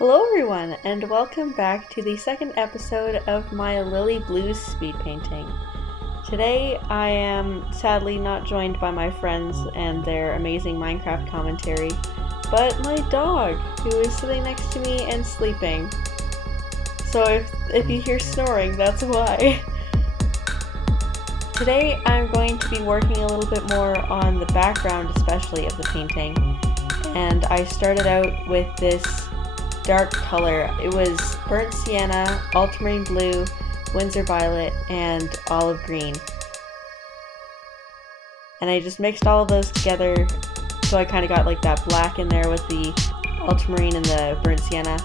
Hello everyone, and welcome back to the second episode of my Lily Blues speed painting. Today I am sadly not joined by my friends and their amazing Minecraft commentary, but my dog, who is sitting next to me and sleeping. So if you hear snoring, that's why. Today I'm going to be working a little bit more on the background especially of the painting, and I started out with this dark color. It was burnt sienna, ultramarine blue, Windsor violet, and olive green. And I just mixed all of those together, so I kind of got like that black in there with the ultramarine and the burnt sienna.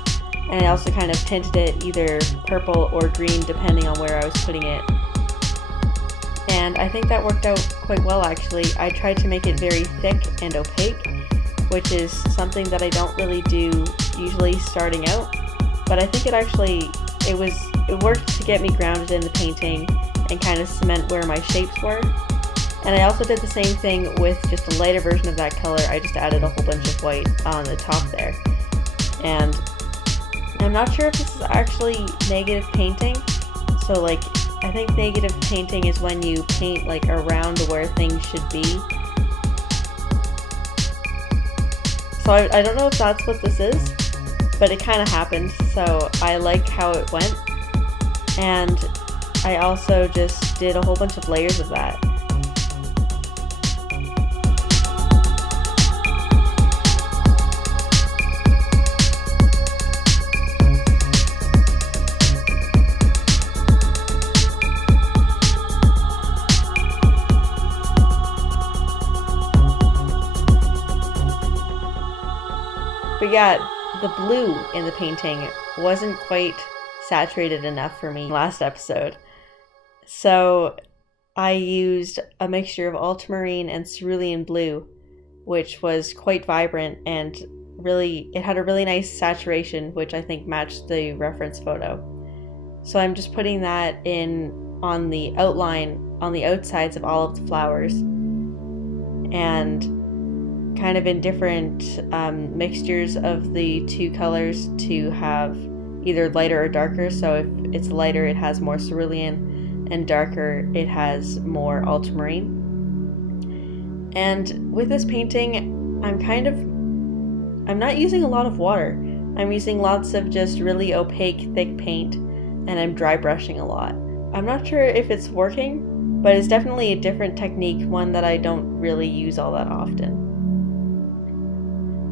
And I also kind of tinted it either purple or green depending on where I was putting it. And I think that worked out quite well actually. I tried to make it very thick and opaque, which is something that I don't really do usually starting out, but I think it worked to get me grounded in the painting and kind of cement where my shapes were. And I also did the same thing with just a lighter version of that color. I just added a whole bunch of white on the top there. And I'm not sure if this is actually negative painting. So like, I think negative painting is when you paint like around where things should be. So I don't know if that's what this is, but it kind of happened, so I like how it went. And I also just did a whole bunch of layers of that. But yeah, the blue in the painting wasn't quite saturated enough for me last episode. So I used a mixture of ultramarine and cerulean blue, which was quite vibrant and it had a really nice saturation, which I think matched the reference photo. So I'm just putting that in on the outline, on the outsides of all of the flowers, and kind of in different mixtures of the two colors to have either lighter or darker. So if it's lighter, it has more cerulean, and darker, it has more ultramarine. And with this painting, I'm not using a lot of water. I'm using lots of just really opaque, thick paint, and I'm dry brushing a lot. I'm not sure if it's working, but it's definitely a different technique, one that I don't really use all that often.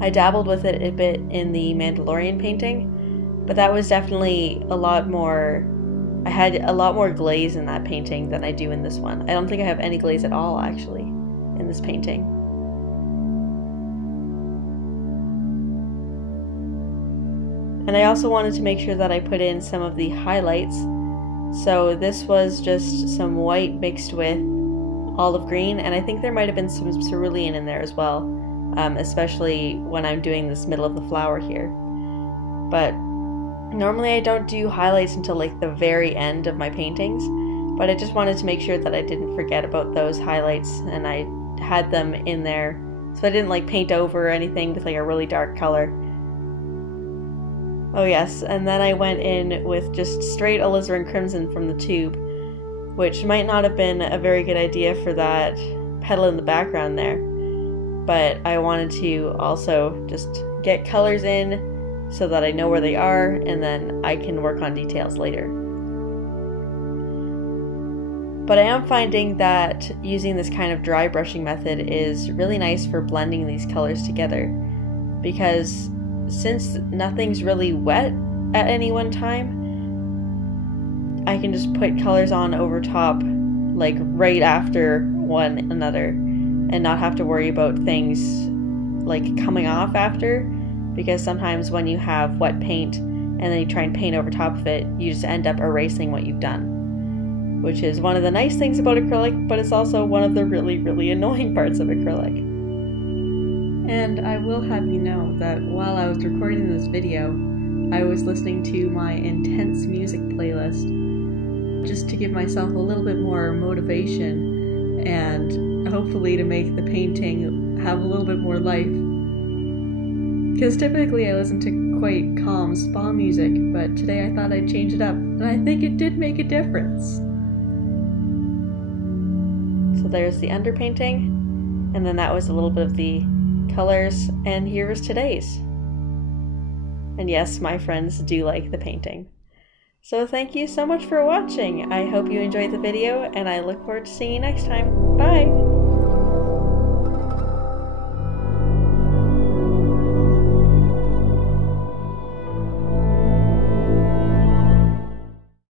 I dabbled with it a bit in the Mandalorian painting, but that was definitely a lot more, I had a lot more glaze in that painting than I do in this one. I don't think I have any glaze at all actually in this painting. And I also wanted to make sure that I put in some of the highlights. So this was just some white mixed with olive green, and I think there might have been some cerulean in there as well. Especially when I'm doing this middle of the flower here. But normally I don't do highlights until like the very end of my paintings, but I just wanted to make sure that I didn't forget about those highlights, and I had them in there so I didn't like paint over or anything with like a really dark color. Oh yes, and then I went in with just straight alizarin crimson from the tube, which might not have been a very good idea for that petal in the background there. But I wanted to also just get colors in so that I know where they are, and then I can work on details later. But I am finding that using this kind of dry brushing method is really nice for blending these colors together, because since nothing's really wet at any one time, I can just put colors on over top like right after one another, and not have to worry about things like coming off after, because sometimes when you have wet paint and then you try and paint over top of it, you just end up erasing what you've done, which is one of the nice things about acrylic, but it's also one of the really, really annoying parts of acrylic. And I will have you know that while I was recording this video, I was listening to my intense music playlist just to give myself a little bit more motivation and hopefully to make the painting have a little bit more life. Because typically I listen to quite calm spa music, but today I thought I'd change it up, and I think it did make a difference. So there's the underpainting, and then that was a little bit of the colors, and here was today's. And yes, my friends do like the painting. So thank you so much for watching. I hope you enjoyed the video, and I look forward to seeing you next time. Bye!